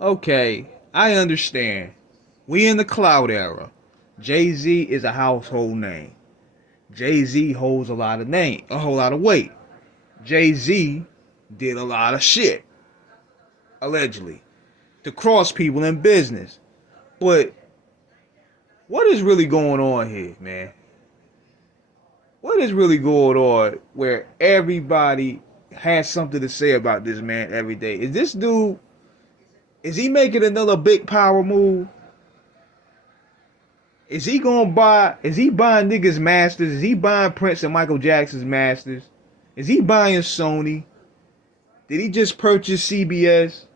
Okay, I understand. We in the cloud era. Jay-Z is a household name. Jay-Z holds a whole lot of weight. Jay-Z did a lot of shit, allegedly, to cross people in business. But what is really going on here, man? What is really going on where everybody has something to say about this man every day? Is this dude, is he making another big power move? Is he buying niggas masters? Is he buying Prince and Michael Jackson's masters? Is he buying Sony? Did he just purchase CBS?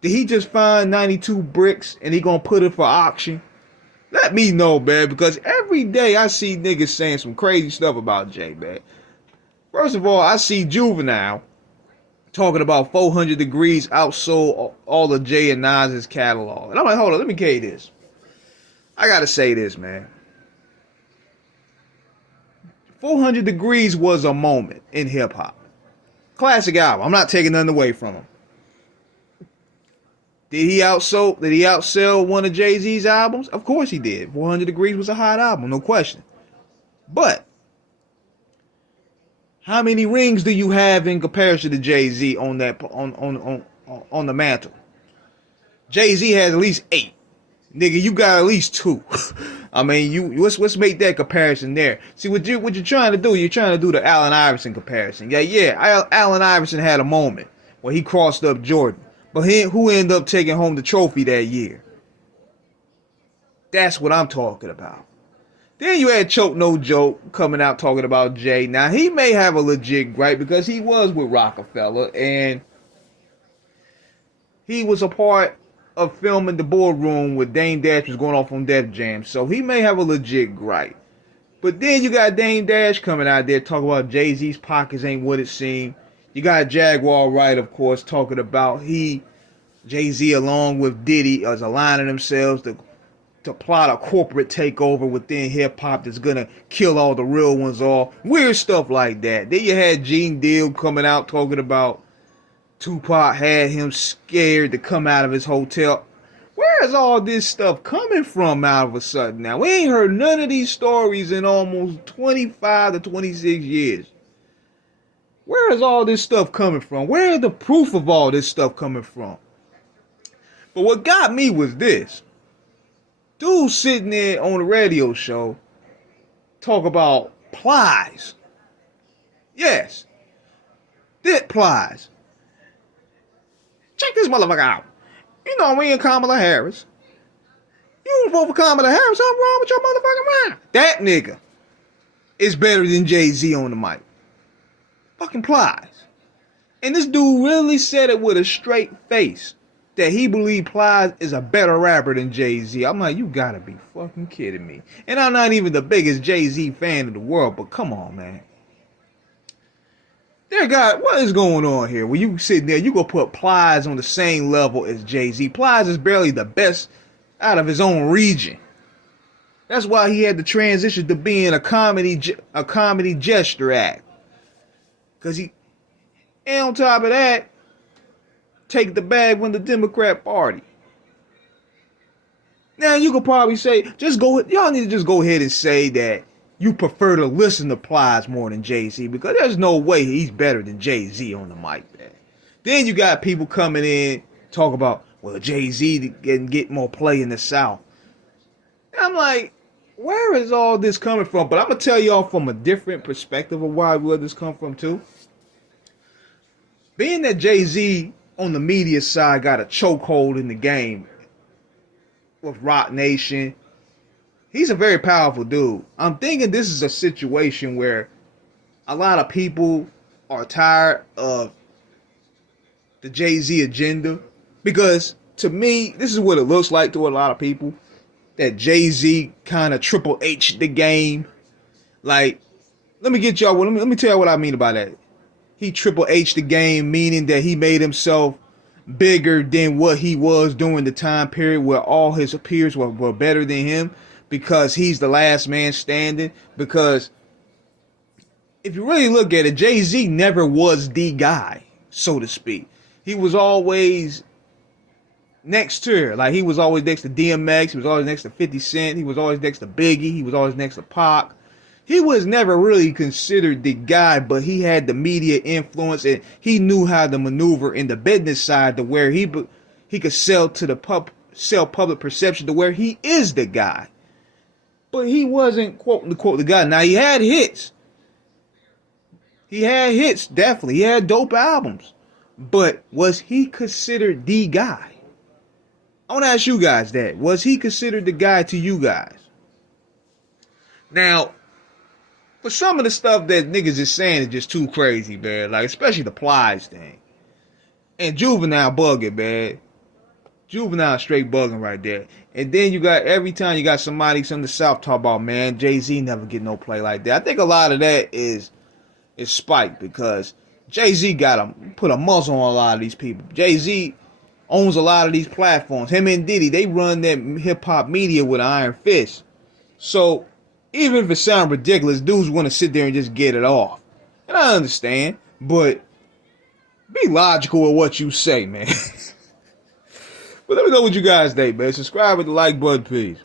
Did he just find 92 bricks and he gonna put it for auction? Let me know, man, because every day I see niggas saying some crazy stuff about Jay, man. First of all, I see Juvenile talking about 400 Degrees outsold all of Jay and Nas's catalog. And I'm like, hold on, let me tell you this. I gotta say this, man. 400 Degrees was a moment in hip hop. Classic album. I'm not taking nothing away from him. Did he outsell one of Jay-Z's albums? Of course he did. 400 Degrees was a hot album, no question. But how many rings do you have in comparison to Jay-Z on the mantle? Jay-Z has at least 8. Nigga, you got at least 2. I mean, let's make that comparison there. See what you're trying to do. You're trying to do the Allen Iverson comparison. Yeah. Allen Iverson had a moment where he crossed up Jordan, but who ended up taking home the trophy that year? That's what I'm talking about. Then you had Choke No Joke coming out talking about Jay. Now he may have a legit gripe because he was with Rockefeller and he was a part of filming The Boardroom with Dame Dash was going off on Def Jam. So he may have a legit gripe. But then you got Dame Dash coming out there talking about Jay-Z's pockets ain't what it seemed. You got Jaguar Wright, of course, talking about Jay-Z along with Diddy is aligning themselves to plot a corporate takeover within hip-hop that's going to kill all the real ones off. Weird stuff like that. Then you had Gene Deal coming out talking about Tupac had him scared to come out of his hotel. Where is all this stuff coming from out of a sudden now? We ain't heard none of these stories in almost 25 to 26 years. Where is all this stuff coming from? Where is the proof of all this stuff coming from? But what got me was this. Dude sitting there on the radio show talk about Plies. Yes. Dit Plies. Check this motherfucker out. You know me and Kamala Harris. You don't vote for Kamala Harris. Something wrong with your motherfucking mind. That nigga is better than Jay-Z on the mic. Fucking Plies. And this dude really said it with a straight face that he believed Plies is a better rapper than Jay-Z. I'm like, you gotta be fucking kidding me. And I'm not even the biggest Jay-Z fan in the world, but come on, man. Dear God, what is going on here? When you sitting there, you gonna put Plies on the same level as Jay-Z. Plies is barely the best out of his own region. That's why he had to transition to being a comedy gesture act. Cause and on top of that, take the bag when the Democrat Party. Now you could probably say, y'all need to just go ahead and say that you prefer to listen to Plies more than Jay-Z because there's no way he's better than Jay-Z on the mic, man. Then you got people coming in talk about, well, Jay-Z can get more play in the South. And I'm like, where is all this coming from? But I'm going to tell y'all from a different perspective of where this come from too. Being that Jay-Z on the media side got a chokehold in the game with Roc Nation, he's a very powerful dude. I'm thinking this is a situation where a lot of people are tired of the Jay-Z agenda. Because to me, this is what it looks like to a lot of people. That Jay-Z kind of Triple H the game. Like, let me tell you what I mean by that. He Triple H the game, meaning that he made himself bigger than what he was during the time period where all his peers were better than him because he's the last man standing. Because if you really look at it, Jay-Z never was the guy, so to speak. He was always next to, like, he was always next to DMX, he was always next to 50 Cent, he was always next to Biggie, he was always next to Pac. He was never really considered the guy, but he had the media influence and he knew how to maneuver in the business side to where he could sell to the sell public perception to where he is the guy. But he wasn't quote unquote the guy. Now he had hits. He had hits, definitely. He had dope albums. But was he considered the guy? I want to ask you guys that. Was he considered the guy to you guys? Now, for some of the stuff that niggas is saying is just too crazy, man. Like, especially the Plies thing. And Juvenile bugging, man. Juvenile straight bugging right there. And then you got, every time you got somebody from the South talk about, man, Jay-Z never get no play like that. I think a lot of that is spite, because Jay-Z put a muzzle on a lot of these people. Jay-Z owns a lot of these platforms. Him and Diddy, they run that hip-hop media with an iron fist. So, even if it sounds ridiculous, dudes want to sit there and just get it off. And I understand, but be logical with what you say, man. But let me know what you guys think, man. Subscribe with the like button, please.